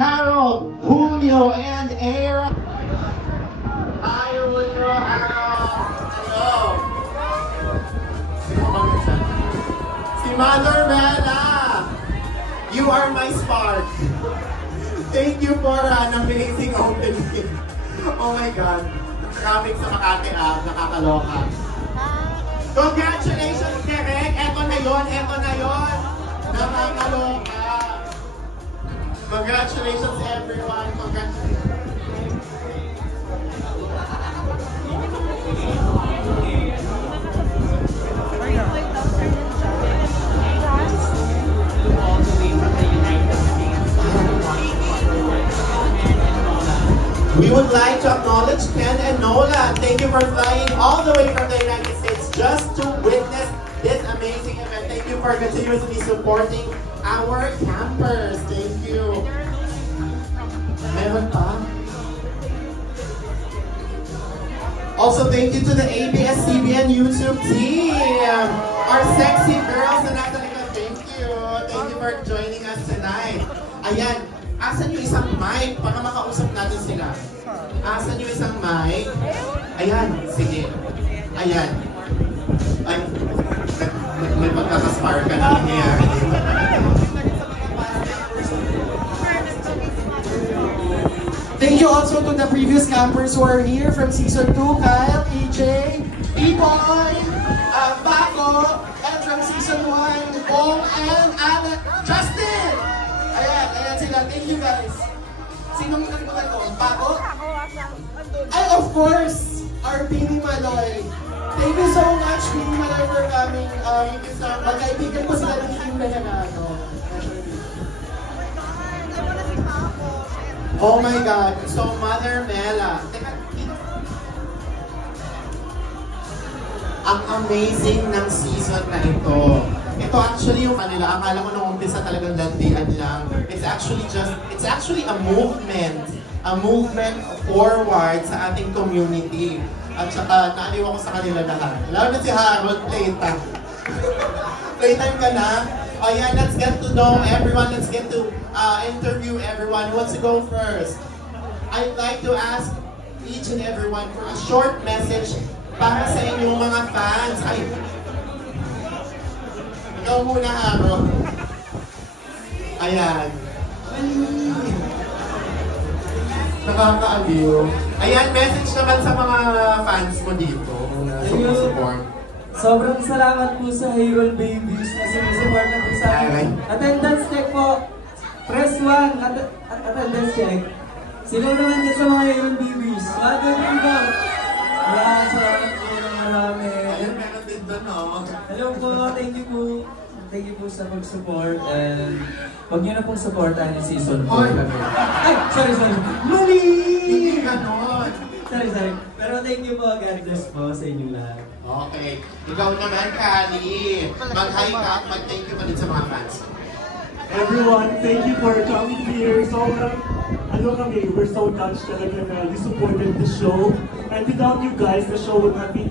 Harold, Julio, and Aaron. Hi, Julio, Harold. Hello. Si Mother Bella. You are my spark. Thank you for an amazing opening. Oh my God. Traffic sa Makati nakakaloka. Congratulations, Derek. Eto na yon, eto na yon. Nakakaloka. Congratulations, everyone. Congratulations. We would like to acknowledge Ken and Nola. Thank you for flying all the way from the United States just to witness this amazing event. Thank you for continuously supporting our campers. Thank you. Meron pa? Also, thank you to the ABS-CBN YouTube team. Our sexy girls na nasa likod. Thank you. Thank you for joining us tonight. Ayan. Asan yung isang mic para makausap natin sila? Asan yung isang mic? Ayan. Sige. Ayan. Ay. May pagkakaspar ka na nangyayari. Thank you also to the previous campers who are here from Season 2, Kyle, AJ, E-Boy, Baco, and from Season 1, Bong, and Justin! Ayan sila. Thank you guys. Sinong nalimutan ko? Baco? And of course, our Pini Maloy. Thank you so much, Pini Maloy, for coming. Magkaibigan ko sila ng team na yan na Oh my God! So, Mother Mela. Ang amazing ng season na ito. Ito actually yung kanila. Akala ko nung umpisa talagang landian lang. It's actually a movement. A movement forward sa ating community. At saka, naaliw ako sa kanila lahat. Lalo na si Harold, playtime. Playtime ka na? Oh yeah, let's get to know everyone. Let's get to interview everyone. Who wants to go first? I'd like to ask each and everyone for a short message para sa inyong mga fans. Ay, ikaw muna, Haro. Ayan. Nakaka-aliw. Ayan, message naman sa mga fans mo dito. Support. Sobrang salamat po sa Herald Babies na sinusupport na po sa akin. Attendance check po. Press 1. Attendance check. Sino naman dyan sa mga Herald Babies? Mother Rico. Yan, salamat po ng marami. Ayan, meron din doon, no? Hello po, thank you po. Thank you po sa pag-support. And huwag nyo na pong supportahan yung season 4 kami. Ay, sorry. Mali! Hindi ganon. Sorry. Pero thank you po, God bless po sa inyo lahat. Okay. Ikaw naman, Kali. Mag-hi ka at mag-thank you pa din sa mga fans. Everyone, thank you for coming here. We're so touched talaga na you supported the show. And without you guys, the show would not be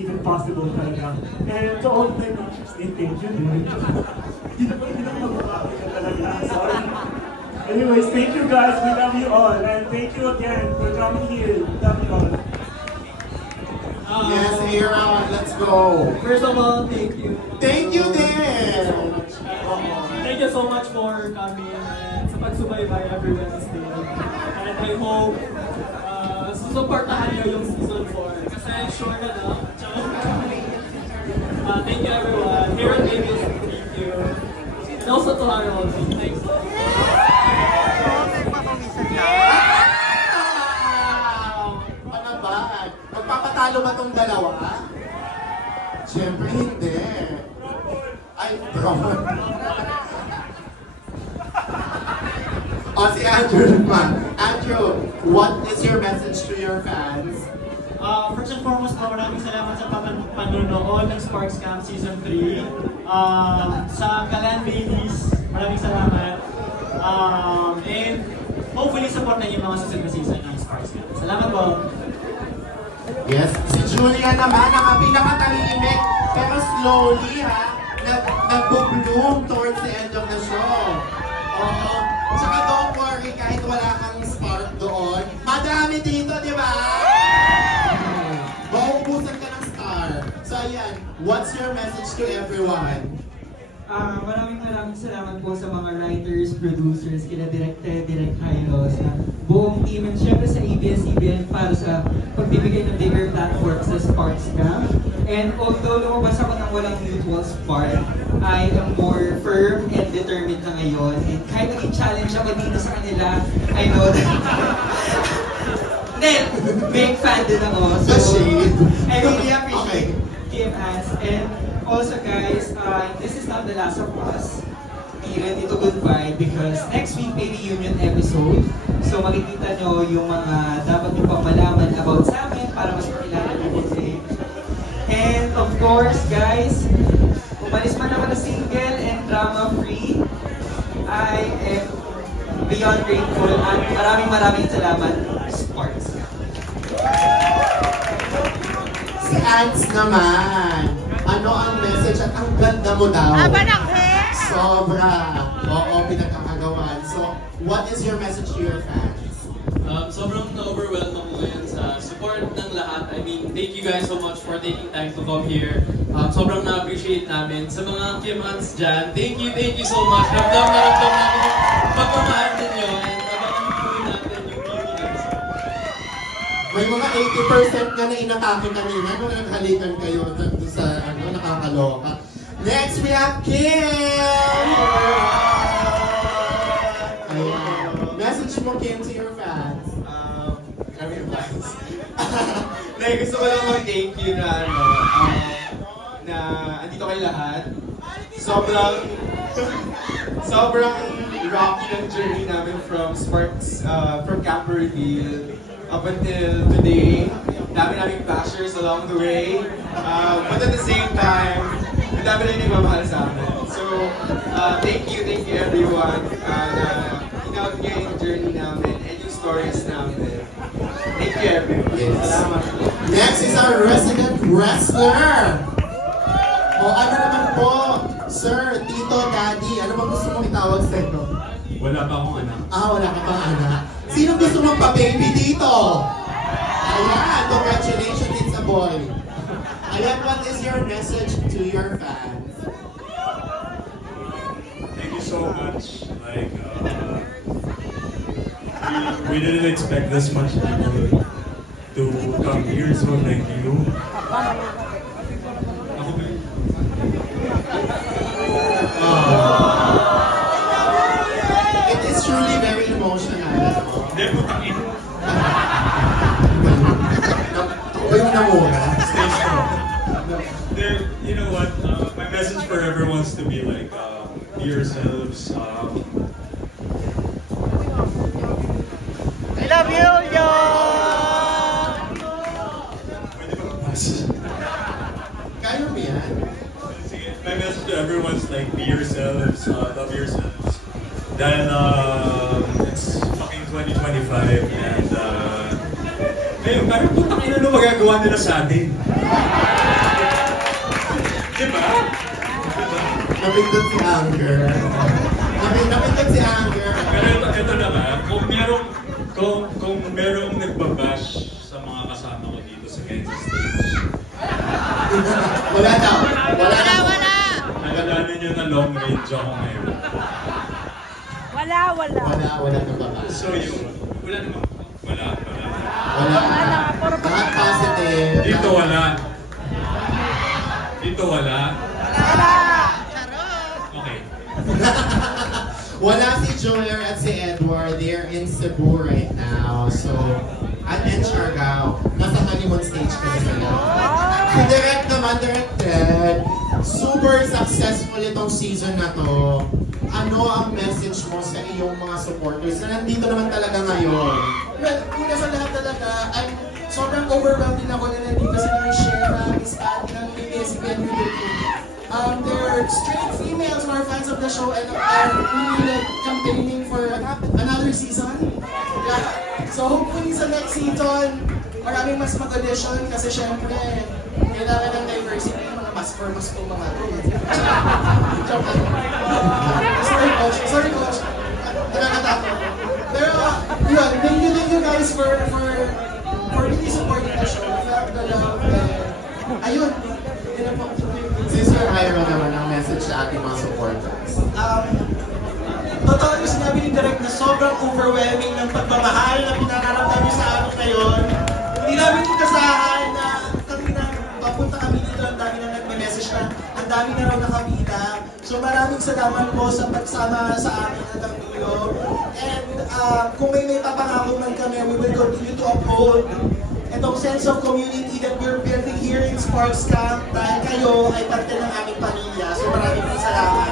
even possible talaga. And to all the teachers, thank you. Hindi na mag-umakit ka talaga. Sorry. Anyways, thank you guys. We love you all. And thank you again for coming here. We love you all. Yes, Aaron, let's go. First of all, thank you. Thank you din. Thank you so much for coming and sa pagsubaybay every Wednesday. And I hope susuportahan nyo yung season 4. Kasi sure na na. Thank you everyone. Here at Babies, thank you. And also to Harold. Thanks. Panaban. Magpapatalo ba tong dalawa? Siyempre hindi. Ay, drone. Si Andrew naman. Andrew, what is your message to your fans? First and foremost po, maraming salamat sa panunood ng Sparks Camp Season 3. Sa Kalan Babies, maraming salamat. And hopefully supportan yung mga susunod na season ng Sparks Camp. Salamat po! Yes, si Julia naman ang pinakatahimik pero slowly nag-bloom towards the end of the show. Oo. Tsaka don't worry, kahit wala kang spark doon, madami dito, di ba? Mauubusan ka ng star. So ayan, what's your message to everyone? Maraming salamat po sa mga writers, producers, kina Direk Ted, Direk Jairo, sa buong team, and syempre sa ABS-CBN para sa pagbibigay ng bigger platform sa Sparks Camp. And although lumabas ako ng walang mutual spark, I am more firm and determined na ngayon. And kahit naging challenge ako dito sa kanila, I know that then, big fan din ako. So, I really appreciate Kim Ans. And also guys, this is not the last of us. Be ready to goodbye because next week may reunion episode. So makikita nyo yung mga dapat nyo pang malaman about sa amin para mas makilala nyo din. And of course guys, umalis man ako na single and drama-free, I am beyond grateful at maraming salamat, Sparks. Si Ants naman. Ano ang message at ang ganda mo daw? Sobra. Oo, pinagkakagawan. So, what is your message to your fans? Sobrang na-overwhelm ako ngayon sa support ng lahat. I mean, thank you guys so much for taking time to come here. Sobrang na-appreciate namin. Sa mga Kim Ans dyan, thank you so much. Ramdam namin yung pagmamahal ninyo and abangan po natin yung beauty episode. May mga 80% na inatake kanina nung naghalikan kayo sa nakakaloka. Next, we have Kim! Message mo, Kim, to your fans. Kami yung fans. Gusto ko lang mag-thank you na andito kayo lahat. Sobrang rocky ng journey namin from Sparks, from Camp Reveal up until today. Dami-daming bashers along the way. But at the same time, dami rin nagmamahal sa amin. So, thank you everyone na inout nyo yung journey namin and yung stories namin. Thank you everyone. Yes. Salamat. Next is our resident wrestler. O ano naman po, Sir, Tito, Daddy, ano bang gusto mong itawag sa ito? Wala pa akong anak. Wala ka pang anak. Sino gusto mong pa-baby dito? Ayan, congratulations, it's a boy. Ayan, what is your message to your fans? Thank you so much. Like, we didn't expect this much people to come here, so thank you. It is truly very emotional. Stay strong. You know what? My message for everyone is to be like, be yourselves. I love you, yo! Kaya mo yan? My message to everyone is like, be yourselves, love yourselves. Dahil it's fucking 2025 and ngayon, parang putang ina no magagawa nila sa atin. Diba? Napindot si Anger. Napindot si Anger. Pero ito naman, kung merong nagbabash sa mga kasama ko dito sa Kansas stage. Wala daw. Nagalanan nyo na long range ako ngayon. Wala ka ba? So yun, wala naman. Wala. Lahat positive. Dito wala. Okay. Wala si Joyer at si Edward. They're in Cebu right now. So, at Siargao. Nasa honeymoon stage kasi sila. Si Direk naman, directed. Super successful itong season na to. Ano ang message mo sa iyong mga supporters na nandito naman talaga ngayon? Well, una sa lahat talaga, I'm sobrang overwhelming ako na nandito sa mga share na Miss Patty ng PBSCP and There are straight females who are fans of the show and are really like campaigning for another season. Yeah. So hopefully sa next season, maraming mas mag-audition kasi syempre, kailangan ng diversity, mga mas for mga joke lang. Sorry coach. Nakakatakot. Pero, yun, thank you guys for really supporting the show. The love, ayun. Yun na po. Since you're Ira naman ang message sa ating mga supporters. Totoo yung sinabi ni Direk na sobrang overwhelming ng pagmamahal na pinararamdam niyo sa amin ngayon. Hindi namin ikasahan na kami na papunta kami dito, ang dami na nag-message na ang dami na raw nakapita. So maraming salamat po sa pagsama sa amin at ang dulo. And kung may papangako man kami, we will continue to uphold itong sense of community that we're building here in Sparks Camp dahil kayo ay parte ng aming pamilya. So maraming salamat.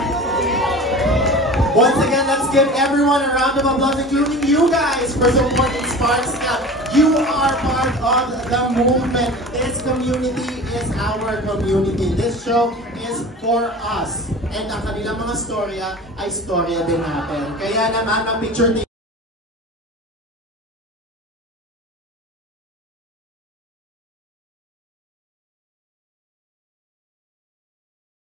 Once again, let's give everyone a round of applause, including you guys, for supporting Sparks Camp. You are part of the movement. This community is our community. This show is for us. And ang kanilang mga storya ay storya din natin. Kaya naman, ang picture